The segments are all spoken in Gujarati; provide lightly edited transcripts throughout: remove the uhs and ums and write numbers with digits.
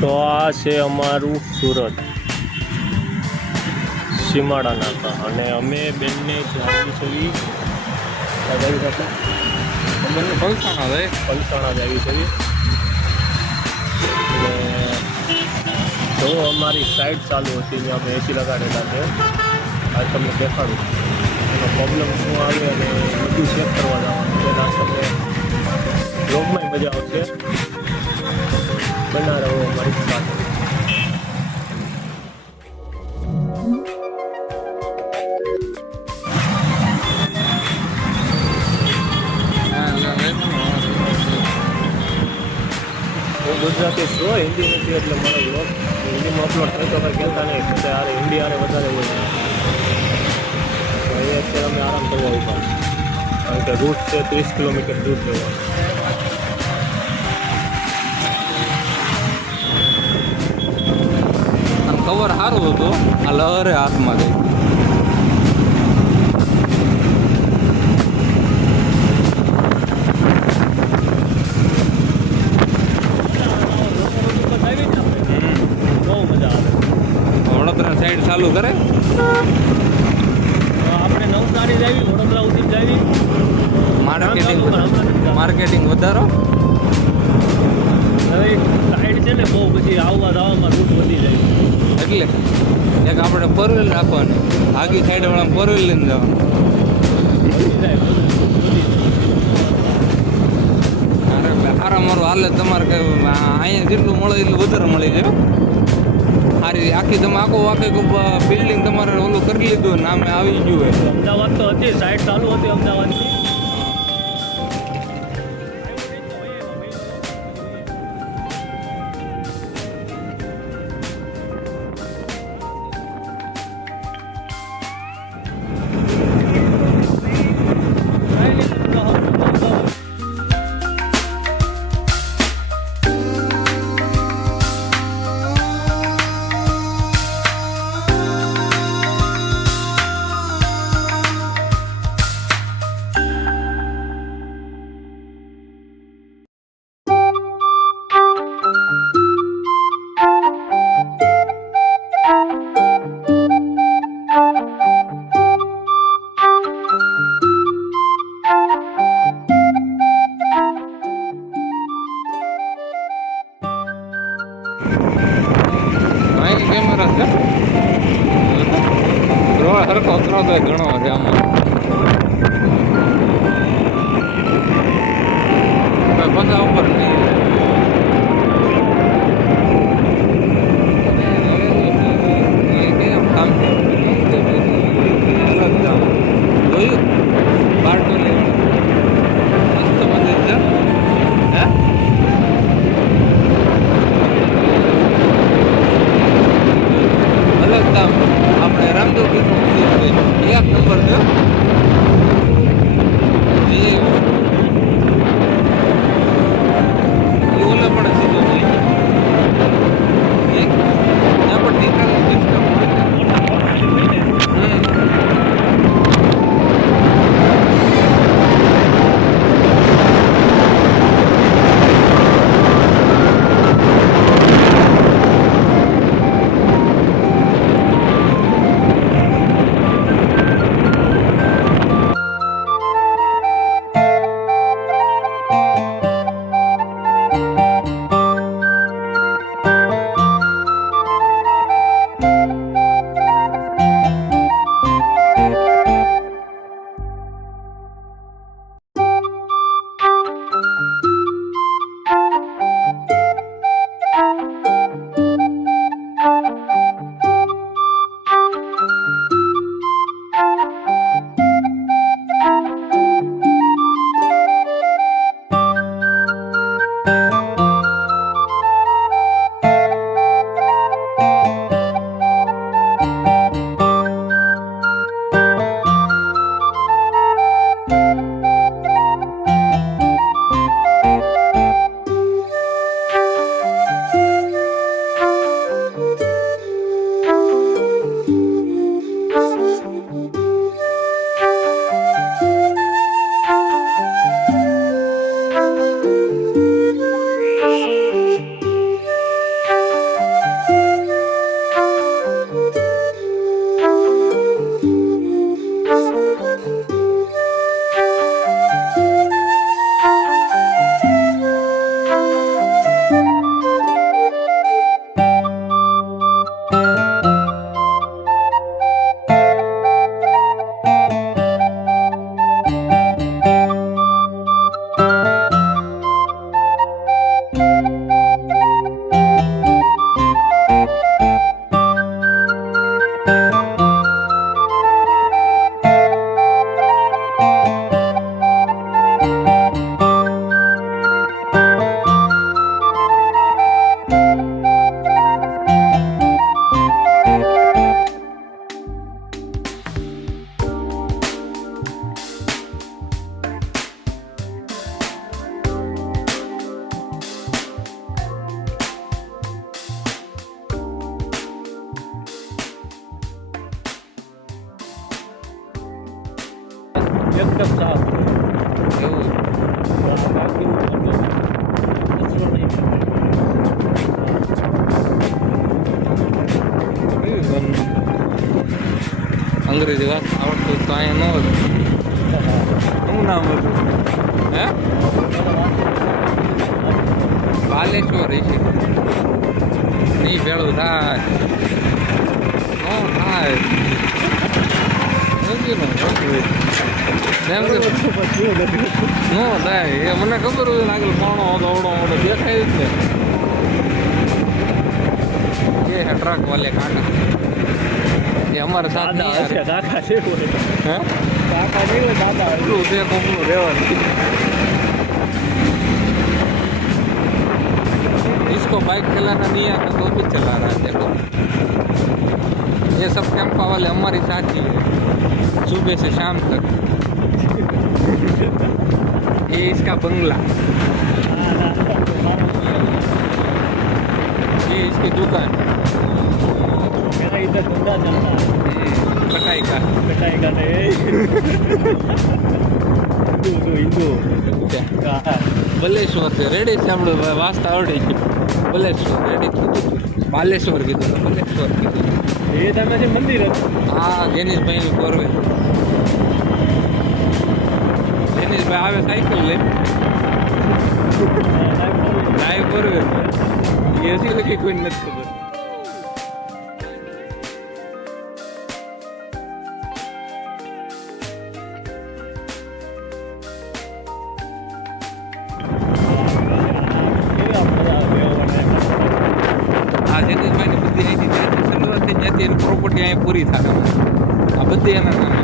તો આ છે અમારું સુરત સીમાડા નાકા અને અમે બેનને જાવી છે પલસાણા જ આવી છે જો અમારી સાઈડ ચાલુ હતી ત્યાં અમે એસી લગાડેલા છે આ તમને દેખાડું એનો પ્રોબ્લેમ શું આવે અને બધું ચેક કરવા જવાનું તેના તમને બ્લોગમાં મજા આવશે બના રહો અમારી સાથે ગુજરાતી છો હિન્દી નથી એટલે મારો બ્લોગ હિન્દીમાં અપલોડ થતો કંઈ કહેતા નહીં એટલે યાર હિન્દી આરે વધારે હોય તો એ અત્યારે અમે આરામ કરવા ઉભા કારણ કે રૂટ છે 30 કિલોમીટર દૂર જવાનું કવર સારું હતું આ લહરે હાથમાં ગઈ સાઈડ ચાલુ કરે આપણે નવસારી જાવી વડોદરા ઉતરી જાવી માર્કેટિંગ વધારો હવે સાઈડ છે ને બહુ પછી આવવા જવામાં રૂટ વધી જાય એટલે એક આપણે ફોર વ્હીલ રાખવાની આગી સાઈડ વાળા ફોર વ્હીલ લઈને જવાનું સારા મારું હાલે તમારે કઈ અહીંયા જેટલું મળે એટલું વધારે મળી જાય સારી આખી તમે આખી બિલ્ડિંગ તમારે ઓલું કરી લીધું નામે આવી ગયું હોય અમદાવાદ તો હતી સાઈડ ચાલુ હતી અમદાવાદની કેમેરા છે રોડ હરખો ઘણો છે આમાં બધા ઉપર જોયું બારડોલી મસ્ત મંદિર છે હે આપણે રામદેવપીરનું મંદિર છે એક નંબર છે એકદમ સાફ એવું બાકી કચરો નહીં. કેવી બન અંગ્રેજી વાત આવડતું તો અહીંયા ન હતું. શું નામ હતું હે બાલેશ્વર છે નહીં ભેળું થાય નો થાય નો થાય એ મને ખબર હોય આગળ કોણો હતો અવડો અવડો દેખાય જ ને એ ટ્રક વાલે કાકા એ અમારા સાથે કાકા છે હે કાકા નહીં દાદા એટલું તે કોમનું રહેવાનું इसको बाइक चलाना नहीं आता तो भी चला रहा है देखो ये सब कैंपा वाले हमारी साथी है सुबह से शाम तक ये इसका बंगला ये इसकी दुकान मेरा इधर धंधा चलता है कटाई का कटाई का हिंदू बलेश्वर से रेडी से हम लोग वास्ता आवड़ी बलेश्वर रेडी बालेश्वर કીધું ને બલેશ્વર કીધું એ તમે જે મંદિર હતું હા જેનિશભાઈનું કોરવે જેનિશભાઈ આવે સાયકલ લઈ લાઈવ કોરવે એ હજી લખી કોઈ નથી ખબર જેનિશભાઈની બધી અહીંથી ત્યાંથી શરૂઆત થઈ ત્યાંથી એની પ્રોપર્ટી અહીંયા પૂરી થાય આ બધી એના નામે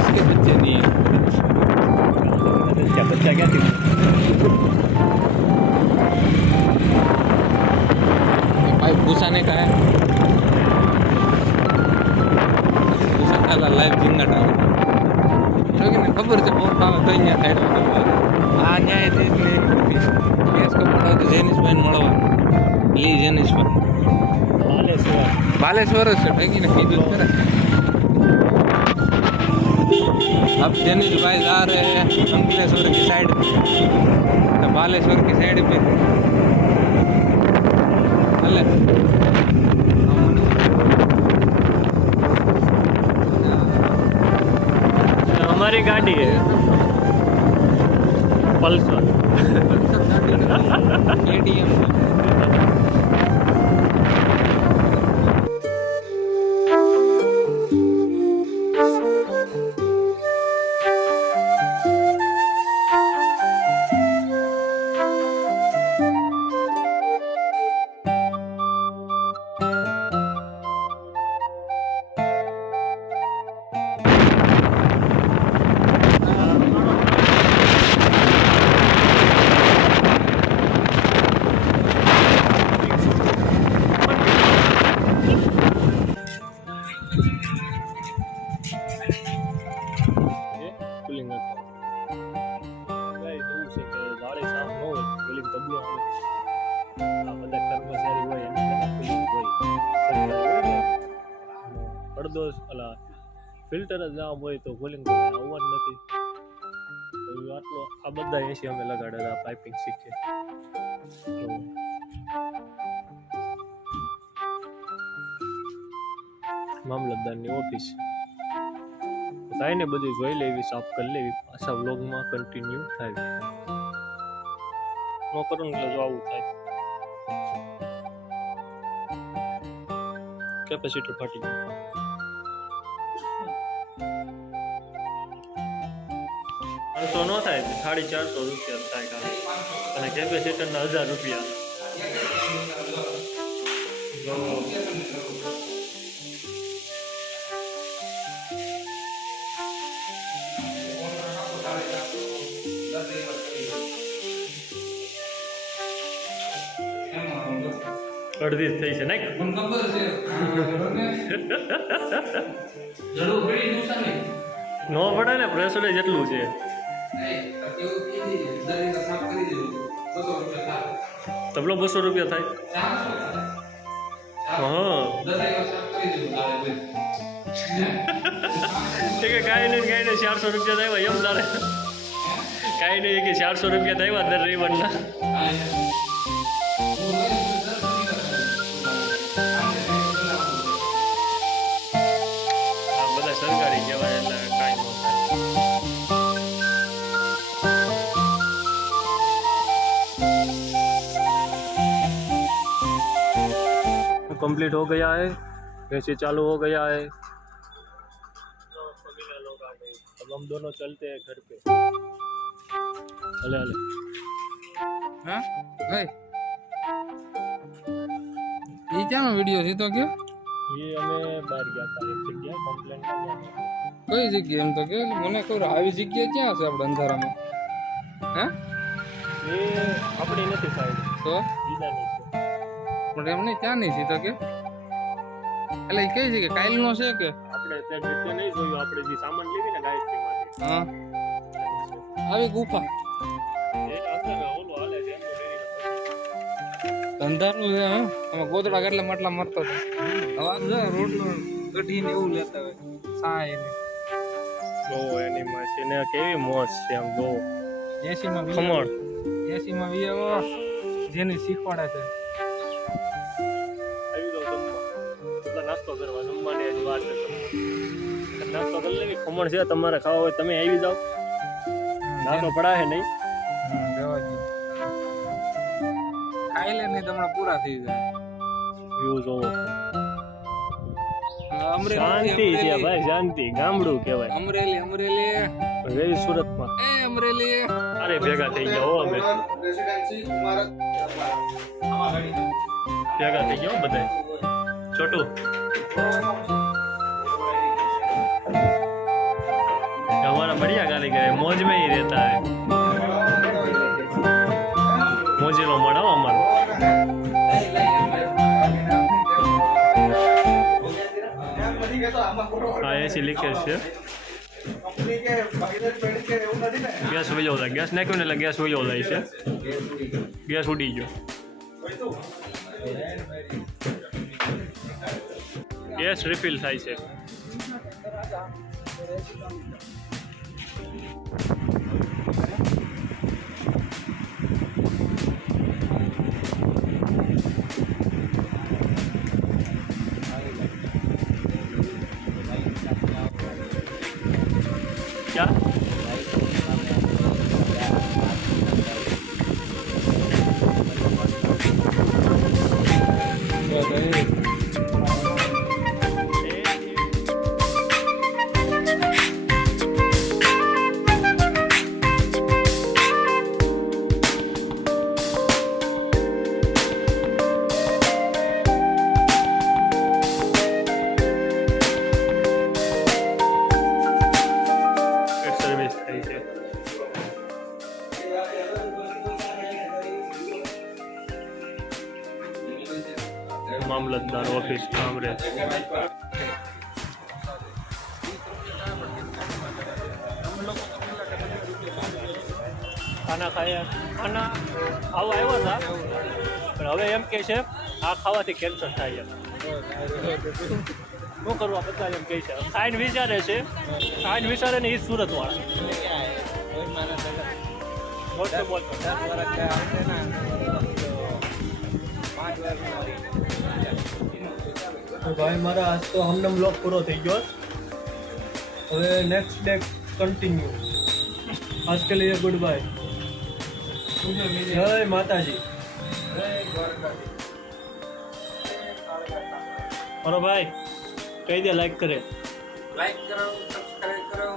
इसके बच्चे नहीं है बच्चा क्या थी भाई भूसाने का है भूसा खाला लाइव झींगा डाल ખબર છે બહુ ભાવે તો અહીંયા સાઈડમાં આ ન્યાય કેસ કપડા તો જેનિશભાઈને મળવાનું લી જેનિશભાઈ बालेश्वर से ठगी ने कीधुं खरा अब जेनिश भाई जा रहे हैं अंकलेश्वर की साइड पे तो बालेश्वर की साइड पे भले हमारी गाड़ी है पल्सर KTM અડધો અલા ફિલ્ટર જ ના હોય તો કુલિંગ આવવાનું નથી આટલો આ બધા એસી અમે લગાડેલા પાઇપિંગ શીખે મામલતદારની ઓફિસ થાય ને બધી જોઈ લેવી સાફ કરી લેવી પાછા વ્લોગમાં કન્ટિન્યુ થાય નો કરું એટલે જો આવું થાય કેપેસિટર ફાટી ગયું તો નો થાય 450 રૂપિયા થાય ખાલી અને કેપેસિટરના 1000 રૂપિયા અડધી થઈ છે નહીં નો પડે ને પ્રેશર જેટલું છે તબલો 200 રૂપિયા થાય હા કે કાંઈ નહીં 400 રૂપિયા આવ્યા એમ તારે કાંઈ નહીં કે 400 રૂપિયા આવ્યા દર રવિવારના આ બધા સરકારી કહેવાય એટલે કાંઈ ન થાય कंप्लीट हो गया है वैसे चालू हो गया है अब हम दोनों चलते हैं घर पे हले हले हाँ भाई ये क्या ना वीडियो थी तो क्या ये हमें बाहर गया था एक जगह कंप्लेंट करने कई जगह हम तो क्या મને ખબર આવી જગ્યા ક્યાં છે આપણે અંધારામાં હે ये अपनी नहीं साइड તો બીજાની છે પણ એમને ક્યાં નહીં છે તો કે એટલે કઈ છે કે કાયલનો છે કે આપણે ત્યાં નીચે નહીં જોયું આપણે જે સામાન લીધી ને ગાયત્રીમાંથી હા આવી ગુફા એ આપણે ઓલો હાલે છે એમ તો ડેરી અંધારું છે હા આમાં ગોદડા કેટલા માટલા મરતો હતો હવે આ જો રોટલો કઢીને એવું લેતા હોય સાય ને જોવો એની મશીને કેવી મોજ છે આમ જોવો 80 માં ખમણ 80 માં વીએવો જેને શીખવાડે છે આવી દો જમવા એટલે નાસ્તો કરવા જમવાની હજી વાર છે નાસ્તો કરી લેવી ખમણ છે તમારે ખાવા હોય તમે આવી જાઓ નાસ્તો પડાય નહીં દેવાજી ખાઈ લે નહીં તમને પૂરા થઈ જાય વ્યૂ જોવો અમરેલી શાંતિ છે ભાઈ શાંતિ ગામડું કહેવાય અમરેલી વેરી સુરતમાં એ અમરેલી અરે ભેગા થઈ ગયા હો અમે ભેગા થઈ ગયા હો બધા છોટું हमारा बढ़िया गाली करे मौज में ही रहता है मोजीलो मड़ा हमारा हाँ ऐसी लिखे છે ગેસ વયો જાય ગેસ નાખ્યો ને એટલે ગેસ વયો જાય છે ગેસ ઉડી ગયો ગેસ રિફિલ થાય છે क्या सर्विस થઈ છે मामलतदार ऑफिस कामरे ખાના ખાયા ખાના આવો આવ્યો હતા પણ હવે એમ કે છે આ ખાવાથી કેન્સર થાય એમ શું કરવા બધા એમ કહે છે ખાઈને વિચારે છે ખાઈને વિચારે ને એ સુરત વાળા બોલતો ભાઈ મારા આજ તો હમણાં બ્લોગ પૂરો થઈ ગયો હવે નેક્સ્ટ ડે કન્ટિન્યુ आज के लिए गुड बाय जय माताजी और भाई कही दे लाइक करे लाइक करो सब्सक्राइब करो